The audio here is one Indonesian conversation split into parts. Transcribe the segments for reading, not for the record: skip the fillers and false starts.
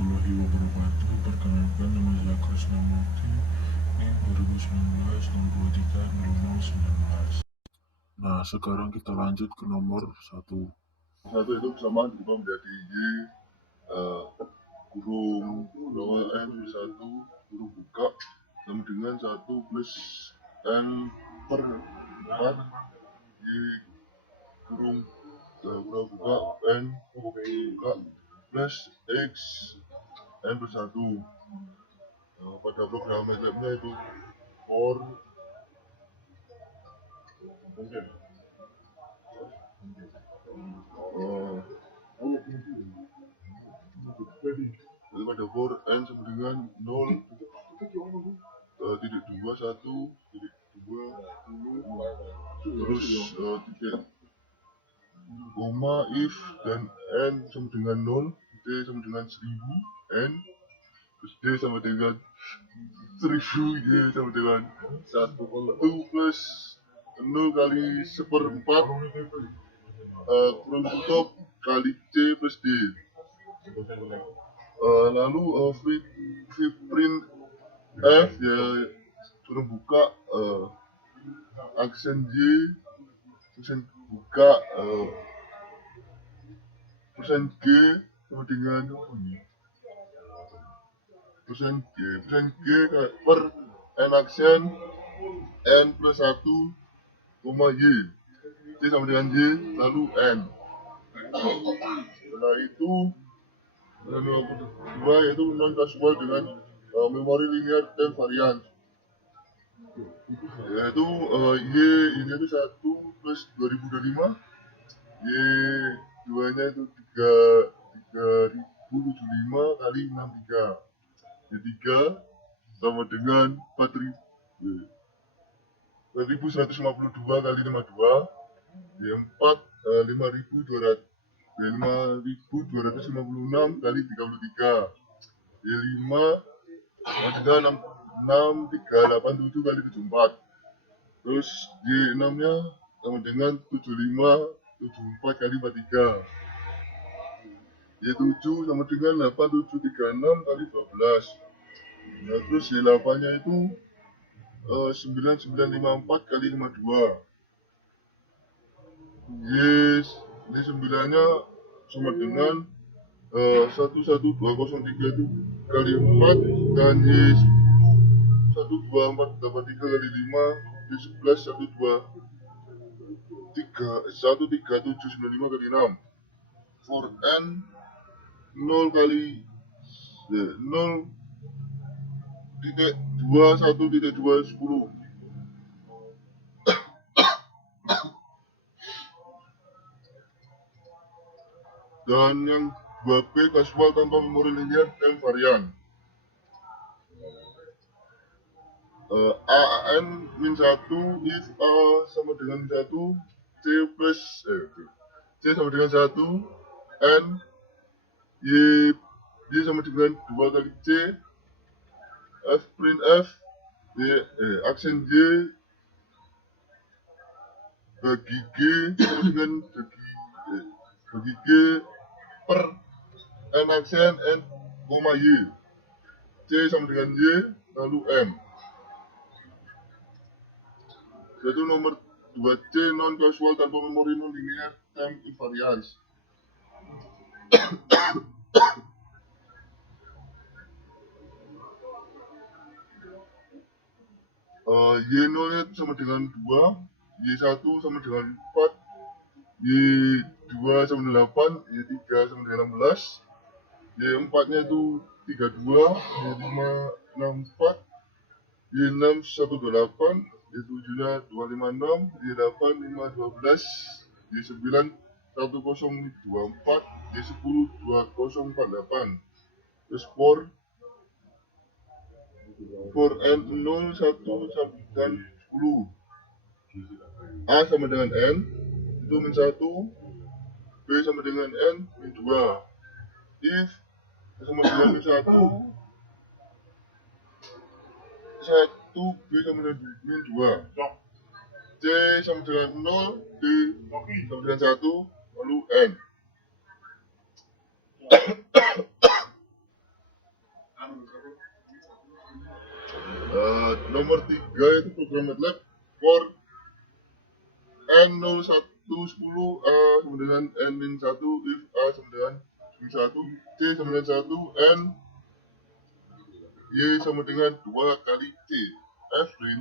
warahmatullahi wabarakatuh. Perkenalkan, nama saya Krisnamurti. Ini 2019 623 0019. Nah, sekarang kita lanjut ke nomor 1. Satu itu bersamaan berubah menjadi Y kurung N 1 kurung buka sama dengan 1 plus N per 4 Y kurung buka N buka plus X N plus 1. Pada program MATLAB-nya itu for jadi pada for N sama dengan 0 titik 2 1 titik 2 terus titik koma if dan N sama dengan 0, D sama dengan 1000 N, terus D sama dengan 1000, Y sama dengan 1 plus 0 kali 1/4 kurung tutup kali C plus D. Lalu print F ya kurung buka aksen Y aksen buka persen G sama dengan persen G per N aksen N plus 1 koma Y C sama dengan Y lalu N. Setelah itu nomor kedua yaitu non kasual dengan memori linear dan varian, yaitu Y ini itu 1 plus 2025, Y 2 nya itu 3075 kali 63, Y 3 sama dengan 4152 kali 52, Y 4 5256 kali 33, Y 5 sama dengan 6387 kali 74, terus Y 6 nya sama dengan 7574 kali 43, Y 7 sama dengan 8736 kali 12. Nah, terus Y 8 nya itu 9954 kali 52. Y 9 nya sama dengan 11203 itu kali 4 dan Y 12483 kali 5, Y 11 13795 kali 6. For N 0 kali 0 titik 2 1 titik 2 10. Dan yang 2B kasual tanpa memori linear dan varian. AN min 1 if A sama dengan 1 C plus C sama dengan 1 N Y sama dengan 2 kali C F print F aksen Y bagi G sama dengan bagi G per N aksen N koma Y, C sama dengan Y lalu M. Yaitu nomor 2C non kasual tanpa memori non linear time invariance. Y0 nya sama dengan 2, Y1 sama dengan 4, Y2 sama dengan 8, Y3 sama dengan 16, Y4 nya itu 32, Y5 64, Y6 128, Y7 nya 256, Y8 512, Y9 1024, Y10 2048. Terus for N 0 1 dan 10, A sama dengan N itu min 1, B sama dengan N min 2, if sama dengan min 1 B sama dengan min 2, C sama dengan 0, D sama dengan 1, lalu N. Nomor 3 itu program MATLAB for N0110 A sama dengan N-1 if A sama dengan N1, C sama dengan 1, N Y sama dengan 2 kali C. F rin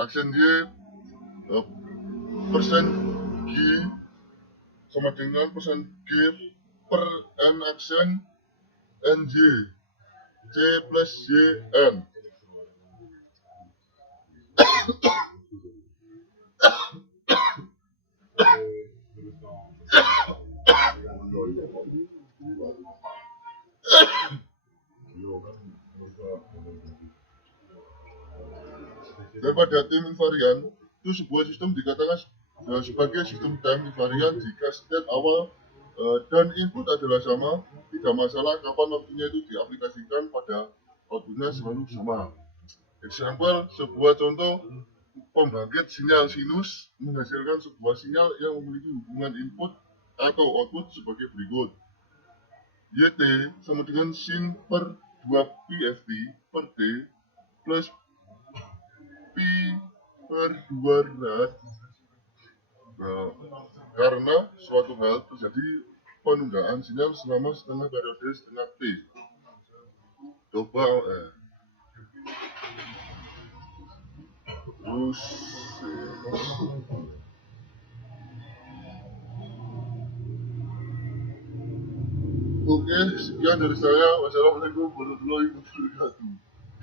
aksen Y persen G sama dengan persen G per N aksen NJ C plus Y N. Daripada tim invarian itu sebuah sistem dikatakan sebagai sistem time invarian jika state awal dan input adalah sama, tidak masalah kapan waktunya itu diaplikasikan pada outputnya selalu sama. Example, sebuah contoh pembangkit sinyal sinus menghasilkan sebuah sinyal yang memiliki hubungan input atau output sebagai berikut. YT sama dengan sin per 2 PFT per T plus Pi per 2 rad. Nah, karena suatu hal terjadi penundaan sinyal selama setengah periode setengah T. Coba terus oke, sekian dari saya. Wassalamualaikum warahmatullahi wabarakatuh.